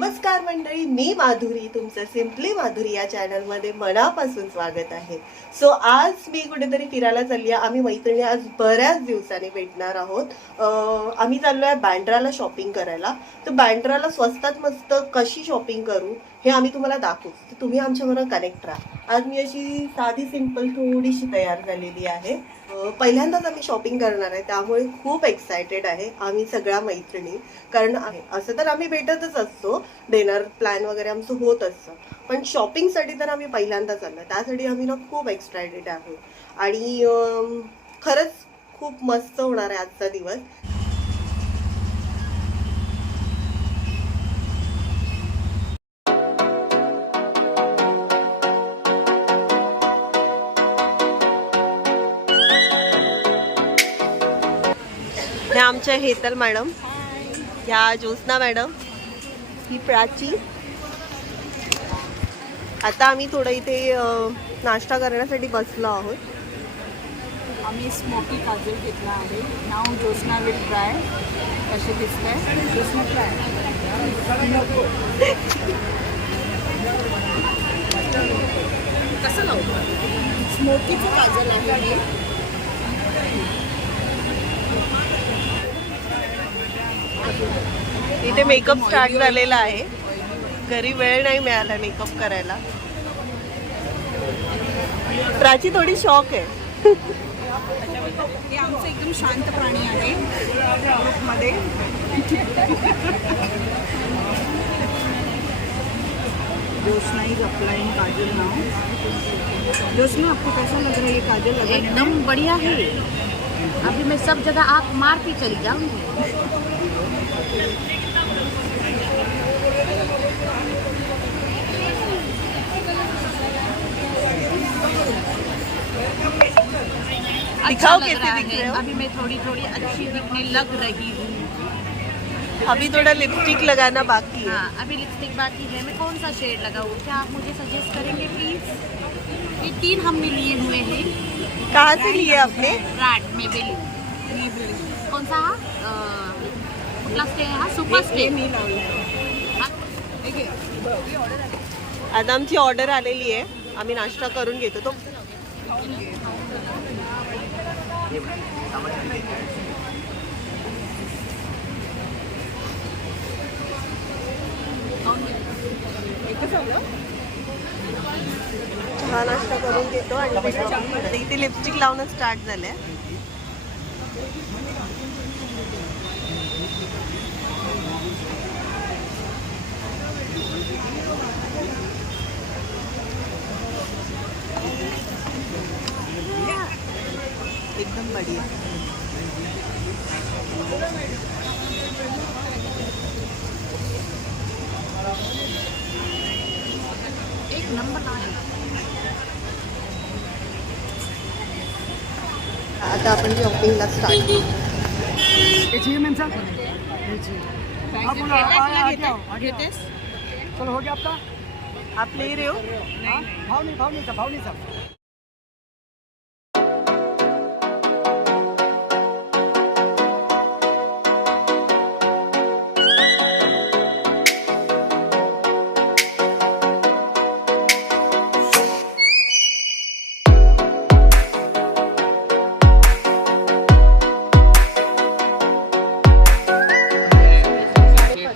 नमस्कार मंडळी, मी माधुरी, तुमचं सिम्पली माधुरी या चॅनलमध्ये मनापासून स्वागत आहे. सो आज मी कुठेतरी फिरायला चालली आहे. आम्ही मैत्रिणी आज बऱ्याच दिवसांनी भेटणार आहोत. आम्ही चाललो आहे बँड्राला शॉपिंग करायला. तर बँड्राला स्वस्तात मस्त कशी शॉपिंग करू हे आम्ही तुम्हाला दाखवू. तर तुम्ही आमच्याबरोबर कनेक्ट राहा. आज मी अशी साधी सिंपल थोडीशी तयार झालेली आहे. पहिल्यांदाच आम्ही शॉपिंग करणार आहे, त्यामुळे खूप एक्सायटेड आहे आम्ही सगळ्या मैत्रिणी. कारण आहे असं तर आम्ही भेटतच असतो, डिनर प्लॅन वगैरे आमचं होत असतं, पण शॉपिंगसाठी तर आम्ही पहिल्यांदा चाललो. त्यासाठी आम्ही ना खूप एक्सायटेड आहोत आणि खरंच खूप मस्त होणार आहे आजचा दिवस. हे आमच्या हेतल मॅडम, ह्या ज्योत्स्ना मॅडम, ही प्राची. आता आम्ही थोडं इथे नाश्ता करण्यासाठी बसलो आहोत. आम्ही स्मोकी काजू घेतला आहे. नाव ज्योत्स्ना विल ट्राय. कसे दिसतंय ज्योत्स्ना ट्राय. कसं लावतो? स्मोकीचं काजल आहे हे. इथे मेकअप स्टार्ट झालेला आहे. घरी वेळ नाही मिळाला मेकअप करायला. प्राची थोडी शॉक आहे. हे आमचं एकदम शांत प्राणी आहे ग्रुपमध्ये. Jyotsna is applying Kajal now. Jyotsna, आपको कैसा लग रहा है ये काजल लगाने में? एकदम बढ़िया है. अभी मैं सब जगह आँख मार के चली जाऊंगी. दिखाओ लग कैसे रहा दिख रहे है. हो. अभी मैं थोड़ी थोड़ी अच्छी दिखने लग रही हूँ. अभी थोड़ा लिपस्टिक लगाना बाकी है. हाँ, अभी लिपस्टिक बाकी है. मैं कौन सा शेड लगाऊँ, क्या आप मुझे सजेस्ट करेंगे प्लीज? ये 3 हमने लिए हुए हैं. कहाँ से लिए आपने? Brand Maybelline. कौन सा हा? कुठला स्टे हा? Super stay. आता आमची ऑर्डर आलेली आहे. आम्ही नाश्ता करून घेतो. तो हा नाश्ता करून घेतो आणि आता इथे लिपस्टिक लावणं स्टार्ट झालंय. एकदम बढ़िया. एक नंबर आहे. आता आपण शॉपिंगला स्टार्ट करू. आप बोलो, आगे आओ, आगे आओ. घेतेस? चलो, हो गया आपका? आप ले रहे हो? हाँ, भाव नहीं सब.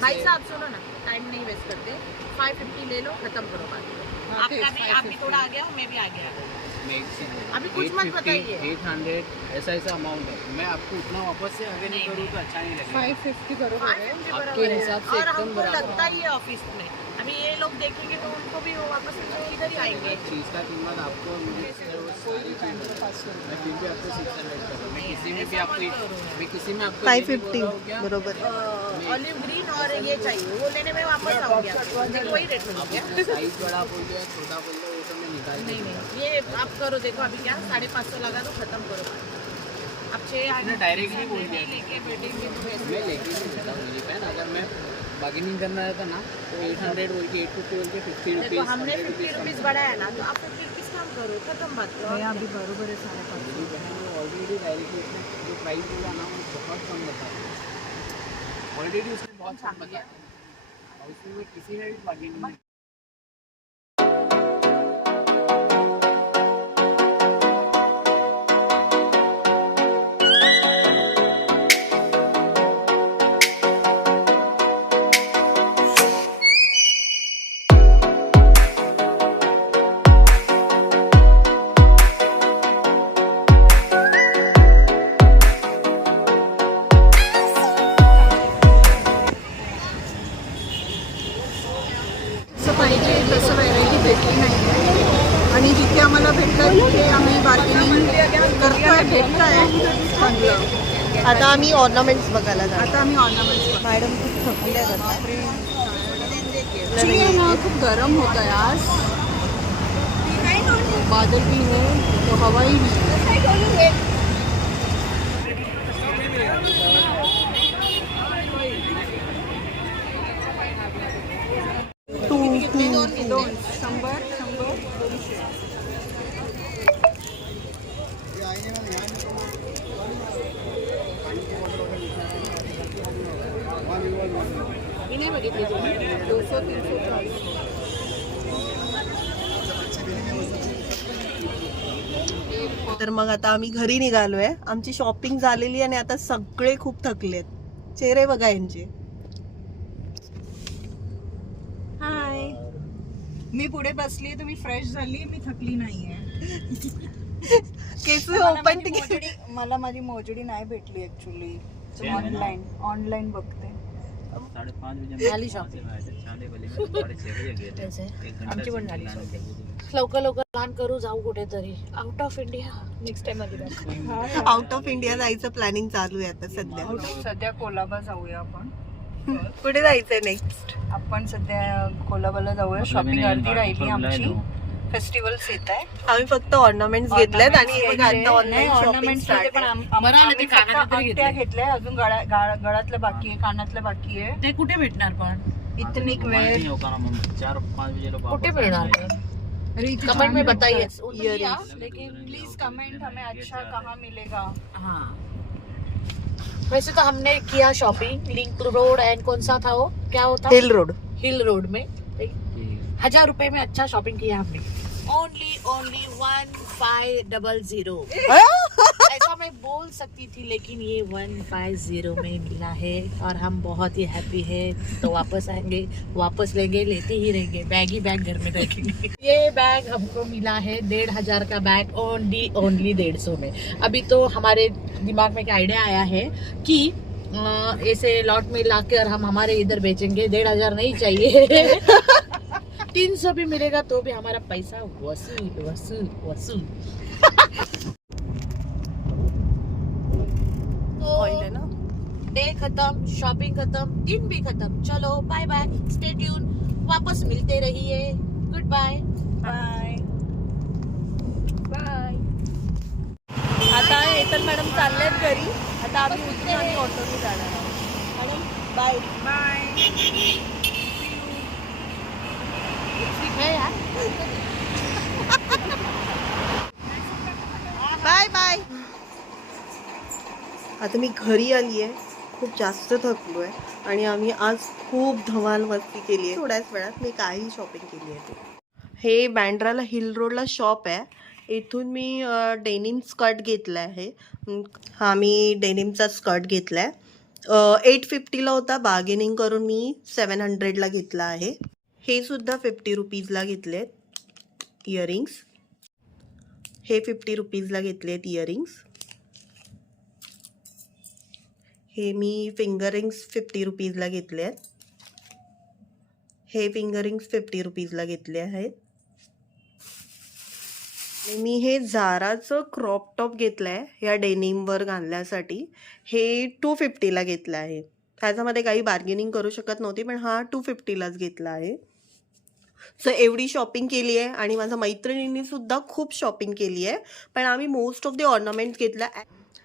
भाई साहब सुनो ना, टाइम नहीं वेस्ट करते. 550 ले लो, खत्म करो बात. आपका भी, आप भी थोड़ा आ गया, मैं भी आ गया. अभी कुछ मत बताइए. 800 ऐसा अमाउंट है. मैं आपको उतना वापस से आगे नहीं करूँ तो अच्छा नहीं लगेगा. 550 करो. 550 आपके बराबर है. हिसाब से और एकदम हमको बराबर. लगता ही है ऑफिस में अभी ये लोग देखेंगे तो उनको भी वो वापस इधर ही आएंगे. एक चीज़ का कीमत आपको मुझे सारी चीज़ मैं फिर भी आपको 600 करूँ. मैं किसी में भी आपको 550 बरोबर. ऑलिव ग्रीन और ये चाहिए, वो लेने में वापस आऊंगी. वही रेट में क्या? साइज बड़ा बोल दिया छोटा बोल दिया वो सब मैं निकाल नहीं, ये आप करो. देखो अभी क्या 550 लगा दो, खत्म करो. अब 6 डायरेक्टली बोल दिया. लेके बैठेंगे तो कैसे? मैं लेके नहीं देता हूँ मेरी बहन. अगर मैं बार्गेनिंग करना रहता ना तो 800 बोल के 850 बोल के 50 देखो रुपीज़ हमने 50 रुपीज़ बढ़ाया ना, तो आप 50 रुपीज़ कम करो, खत्म बात करो. अभी बरोबर है 550. ऑलरेडी डायरेक्टली उसने जो प्राइस बोला ना वो बहुत कम बता रहा है. ऑलरेडी उसने बहुत कम बताया. हाउसफुल में किसी ने भी बार्गेनिंग नहीं असं पाहिजे तसं व्हरायटी भेटली नाही आहे आणि जिथे आम्हाला भेटतं तिथे आम्ही बार्गेनिंग करतोय भेटतंय चांगलं. आता आम्ही ऑर्नामेंट्स बघायला जातो. आता आम्ही ऑर्नामेंट्स मॅडम खूप थकल्या जातात. खूप गरम होत आहे आज. बादल भी है तो हवा ही नहीं है. दोन 100 200. मी नाही बघितली तुम्ही 200 340. तर मग आता आम्ही घरी निघालोय. आमची शॉपिंग झालेली आणि आता सगळे खूप थकलेत. चेहरे बघा यांचे. हाय, मी पुढे बसली आहे, तुम्ही फ्रेश झाली, मी थकली नाहीये. केस ओपन मला माझी मोजडी नाही भेटली ऍक्च्युली. ऑनलाईन बघते. 5:30 बजे झाली शॉपिंग 6:30 बजे गेले. आमची पण झाली लवकर प्लॅन करू, जाऊ कुठेतरी out of India. Next time out of India जायचं प्लॅनिंग चालू आहे आता सध्या. सध्या कोल्हापूर जाऊया आपण. कुठे जायचंय नेक्स्ट? आपण सध्या कोल्हापूरला जाऊया. शॉपिंग अर्धी राहिली आमची. फेस्टिवल्स येत आहे. आम्ही फक्त ऑर्नामेंट्स घेतलेत आणि मग आता ऑनलाईन शॉपिंग स्टार्ट आहे. घेतलंय. अजून गळ्यातलं बाकी आहे, कानातलं बाकी आहे. ते कुठे भेटणार पण? इथनिक वेळ 4-5 बजे लोग कुठे मिळणार? कमेंट में बताइए. लेकिन प्लीज कमेंट हमें अच्छा कहाँ मिलेगा. हाँ, वैसे तो हमने किया शॉपिंग लिंक रोड एंड कौन सा था वो, क्या होता? हिल रोड में 1000 रुपए में अच्छा शॉपिंग किया हमने. ओनली 1500. ऐसा मैं बोल सकती थी लेकिन ये 150 में मिला है और हम बहुत ही हैप्पी है. तो वापस आएंगे, वापस लेंगे, लेते ही रहेंगे. बैग ही बैग घर में रखेंगे. ये बैग हमको मिला है 1500 का बैग. ओनली 150 में. अभी तो हमारे दिमाग में क्या आइडिया आया है कि ऐसे लॉट में लाकर हम हमारे इधर बेचेंगे. 1500 नहीं चाहिए. 300 भी मिलेगा तो भी हमारा पैसा वसूल. ऑइल है ना. डे खत्म, शॉपिंग खत्म, दिन भी खत्म. चलो बाय बाय, स्टे ट्यून. वापस मिलते रहिए. Good bye. बाय. आता येतल मॅडम चालल्यात घरी. आता आम्ही उतरून आणि ऑटोने जाणार आहोत. Madam bye. है यार. Bye bye. आता मी घरी आली आहे. खूप जास्त थकलो आहे आणि आम्ही आज खूप धमाल मस्ती केली आहे. थोड्याच वेळात मी काही शॉपिंग केली आहे ते. हे बँड्राला हिल रोडला शॉप आहे. इथून मी डेनिम स्कर्ट घेतला आहे. हा मी डेनिमचा स्कर्ट घेतला आहे. 850ला होता. बार्गेनिंग करून मी 700ला घेतला आहे. हे सुद्धा 50 रुपीजला घेतले आहेत इयरिंग्स. हे 50 रुपीजला घेतले आहेत इयरिंग्स. हे मी फिंगरिंग्स 50 रुपीजला घेतले आहेत. हे फिंगरिंग्स 50 रुपीजला घेतले आहेत. आणि मी हे झाराचं क्रॉप टॉप घेतलं आहे या डेनिमवर घालण्यासाठी. हे 250ला घेतलं आहे. ह्याच्यामध्ये काही बार्गेनिंग करू शकत नव्हती पण हा 250लाच घेतला आहे. सो एवढी शॉपिंग केली आहे आणि माझ्या मैत्रिणींनी सुद्धा खूप शॉपिंग केली आहे. पण आम्ही मोस्ट ऑफ द ऑर्नामेंट्स घेतला.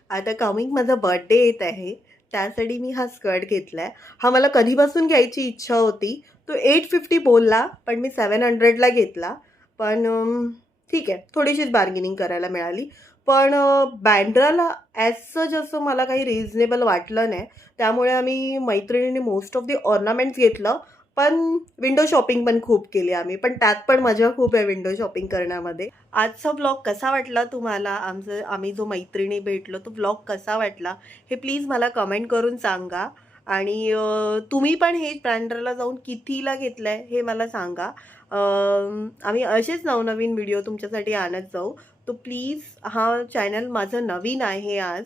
आता कमिंग माझा बर्थडे येत आहे त्यासाठी मी हा स्कर्ट घेतला आहे. हा मला कधीपासून घ्यायची इच्छा होती. तो 850 बोलला पण मी 700ला घेतला. पण ठीक आहे, थोडीशीच बार्गेनिंग करायला मिळाली. पण बँड्राला ॲज सच असं मला काही रिझनेबल वाटलं नाही. त्यामुळे आम्ही मैत्रिणींनी मोस्ट ऑफ द ऑर्नामेंट्स घेतलं पण विंडो शॉपिंग पण खूप केली आम्ही, पण त्यात पण मजा खूप आहे विंडो शॉपिंग करण्यामध्ये. आजचा ब्लॉग कसा वाटला तुम्हाला? आम्ही जो मैत्रिणी भेटलो तो ब्लॉग कसा वाटला हे प्लीज मला कमेंट करून सांगा. आणि तुम्ही पण हे ब्रँडरला जाऊन कितीला घेतलंय हे मला सांगा. आम्ही असेच नवनवीन व्हिडिओ तुमच्यासाठी आणत जाऊ. तो प्लीज, हा चॅनल माझं नवीन आहे आज.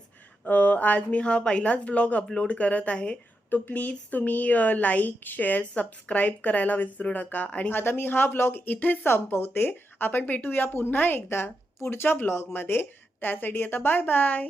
आज मी हा पहिलाच ब्लॉग अपलोड करत आहे. तो प्लीज तुम्ही लाईक, शेअर, सबस्क्राईब करायला विसरू नका. आणि आता मी हा ब्लॉग इथेच संपवते. आपण भेटूया पुन्हा एकदा पुढच्या ब्लॉगमध्ये. त्यासाठी आता बाय बाय.